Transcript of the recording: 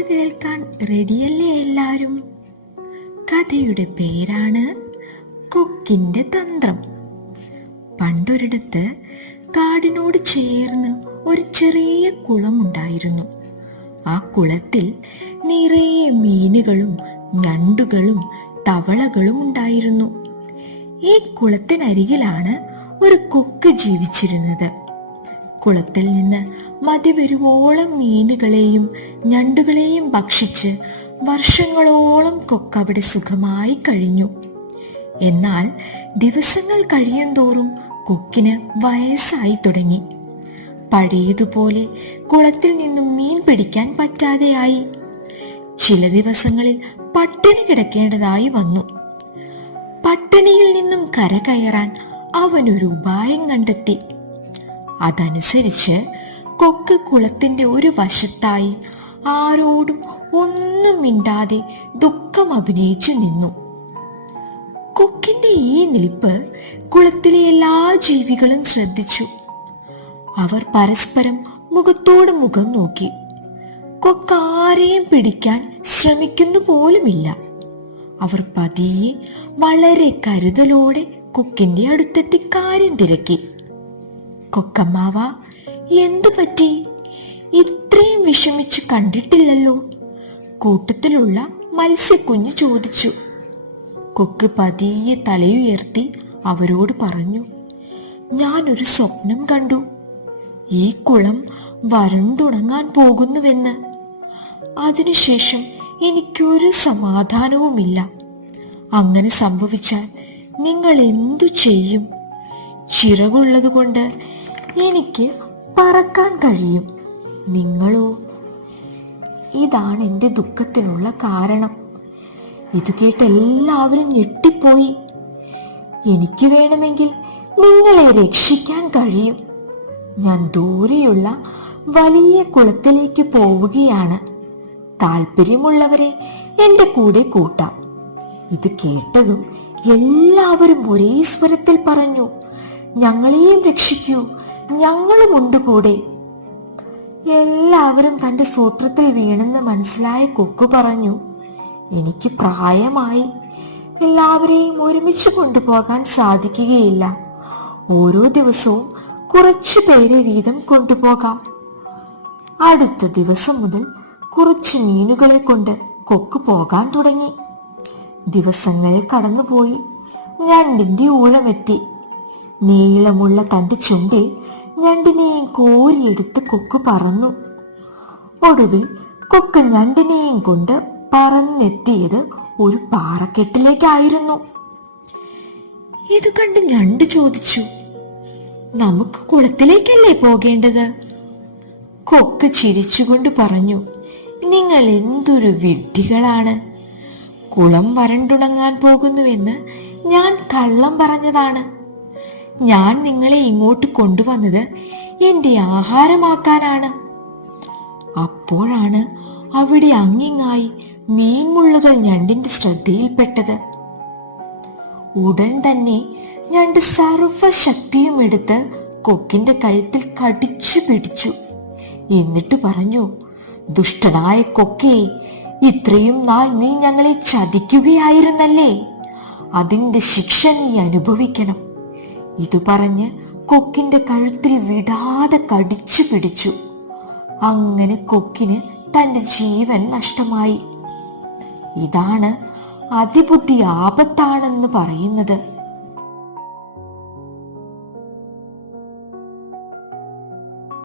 കഥ കേൾക്കാൻ റെഡിയല്ലേ എല്ലാരും? കഥയുടെ പേരാണ് കൊക്കിന്റെ തന്ത്രം. പണ്ടൊരിടത്ത് കാടിനോട് ചേർന്ന് ഒരു ചെറിയ കുളമുണ്ടായിരുന്നു. ആ കുളത്തിൽ നിറയെ മീനുകളും ഞണ്ടുകളും തവളകളും ഉണ്ടായിരുന്നു. ഈ കുളത്തിനരികിലാണ് ഒരു കൊക്ക് ജീവിച്ചിരുന്നത്. കുളത്തിൽ നിന്ന് മതിവരുവോളം മീനുകളെയും ഞണ്ടുകളെയും ഭക്ഷിച്ച് വർഷങ്ങളോളം കൊക്ക് അവിടെ സുഖമായി കഴിഞ്ഞു. എന്നാൽ ദിവസങ്ങൾ കഴിയുന്തോറും കൊക്കിന് വയസ്സായി തുടങ്ങി. പഴയതുപോലെ കുളത്തിൽ നിന്നും മീൻ പിടിക്കാൻ പറ്റാതെയായി. ചില ദിവസങ്ങളിൽ പട്ടിണി കിടക്കേണ്ടതായി വന്നു. പട്ടിണിയിൽ നിന്നും കരകയറാൻ അവനൊരു ഉപായം കണ്ടെത്തി. അതനുസരിച്ച് കൊക്ക് കുളത്തിന്റെ ഒരു വശത്തായി ആരോടും ഒന്നും മിണ്ടാതെ ദുഃഖം അഭിനയിച്ചു നിന്നു. കൊക്കിന്റെ ഈ നിൽപ്പ് കുളത്തിലെ എല്ലാ ജീവികളും ശ്രദ്ധിച്ചു. അവർ പരസ്പരം മുഖത്തോട് മുഖം നോക്കി. കൊക്ക് ആരെയും പിടിക്കാൻ ശ്രമിക്കുന്നു പോലുമില്ല. അവർ പതിയെ വളരെ കരുതലോടെ കൊക്കിന്റെ അടുത്തെത്തി കാര്യം തിരക്കി. കൊക്കമ്മാവ, എന്തു പറ്റി? ഇത്രയും വിഷമിച്ച് കണ്ടിട്ടില്ലല്ലോ, കൂട്ടത്തിലുള്ള മത്സ്യക്കുഞ്ഞ് ചോദിച്ചു. കൊക്ക് പതിയെ തലയുയർത്തി അവരോട് പറഞ്ഞു, ഞാനൊരു സ്വപ്നം കണ്ടു. ഈ കുളം വരണ്ടുണങ്ങാൻ പോകുന്നുവെന്ന്. അതിനുശേഷം എനിക്കൊരു സമാധാനവുമില്ല. അങ്ങനെ സംഭവിച്ചാൽ നിങ്ങൾ എന്തു ചെയ്യും? ചിറകുള്ളതുകൊണ്ട് എനിക്ക് പറക്കാൻ കഴിയും. നിങ്ങളോ? ഇതാണ് എൻ്റെ ദുഃഖത്തിനുള്ള കാരണം. ഇത് കേട്ട് എല്ലാവരും ഞെട്ടിപ്പോയി. എനിക്ക് വേണമെങ്കിൽ നിങ്ങളെ രക്ഷിക്കാൻ കഴിയും. ഞാൻ ദൂരെയുള്ള വലിയ കുളത്തിലേക്ക് പോവുകയാണ്. താല്പര്യമുള്ളവരെ എൻ്റെ കൂടെ കൂട്ടാം. ഇത് കേട്ടതും എല്ലാവരും ഒരേ സ്വരത്തിൽ പറഞ്ഞു, ഞങ്ങളെയും രക്ഷിക്കൂ, ഞങ്ങളുമുണ്ട് കൂടെ. എല്ലാവരും തന്റെ സൂത്രത്തിൽ വീണെന്ന് മനസ്സിലായ കൊക്ക് പറഞ്ഞു, എനിക്ക് പ്രായമായി, എല്ലാവരെയും ഒരുമിച്ച് കൊണ്ടുപോകാൻ സാധിക്കുകയില്ല. ഓരോ ദിവസവും കുറച്ചു പേരെ വീതം കൊണ്ടുപോകാം. അടുത്ത ദിവസം മുതൽ കുറച്ച് മീനുകളെ കൊണ്ട് കൊക്ക് പോകാൻ തുടങ്ങി. ദിവസങ്ങൾ കടന്നുപോയി. ഞണ്ടിന്റെ ഊഴമെത്തി. നീളമുള്ള തന്റെ ചുണ്ടിൽ ഞണ്ടിനെയും കോരിയെടുത്ത് കൊക്ക് പറന്നു. ഒടുവിൽ കൊക്ക് ഞണ്ടിനെയും കൊണ്ട് പറന്നെത്തിയത് ഒരു പാറക്കെട്ടിലേക്കായിരുന്നു. ഇത് കണ്ട് ഞണ്ട് ചോദിച്ചു, നമുക്ക് കുളത്തിലേക്കല്ലേ പോകേണ്ടത്? കൊക്ക് ചിരിച്ചുകൊണ്ട് പറഞ്ഞു, നിങ്ങൾ എന്തൊരു വിഡ്ഢികളാണ്. കുളം വരണ്ടുണങ്ങാൻ പോകുന്നുവെന്ന് ഞാൻ കള്ളം പറഞ്ഞതാണ്. ഞാൻ നിങ്ങളെ ഇങ്ങോട്ട് കൊണ്ടുവന്നത് എന്റെ ആഹാരമാക്കാനാണ്. അപ്പോഴാണ് അവിടെ അങ്ങിങ്ങായി മീൻമുള്ളുകൾ ഞണ്ടിന്റെ ശ്രദ്ധയിൽപ്പെട്ടത്. ഉടൻ തന്നെ ഞണ്ട് സർവശക്തിയും എടുത്ത് കൊക്കിന്റെ കഴുത്തിൽ കടിച്ചു പിടിച്ചു. എന്നിട്ട് പറഞ്ഞു, ദുഷ്ടനായ കൊക്കേ, ഇത്രയും നാൾ നീ ഞങ്ങളെ ചതിക്കുകയായിരുന്നല്ലേ? അതിന്റെ ശിക്ഷ നീ അനുഭവിക്കണം. ഇത് പറഞ്ഞ് കൊക്കിന്റെ കഴുത്തിൽ വിടാതെ കടിച്ചു പിടിച്ചു. അങ്ങനെ കൊക്കിന് തന്റെ ജീവൻ നഷ്ടമായി. ഇതാണ് അതിബുദ്ധി ആപത്താണെന്ന് പറയുന്നത്.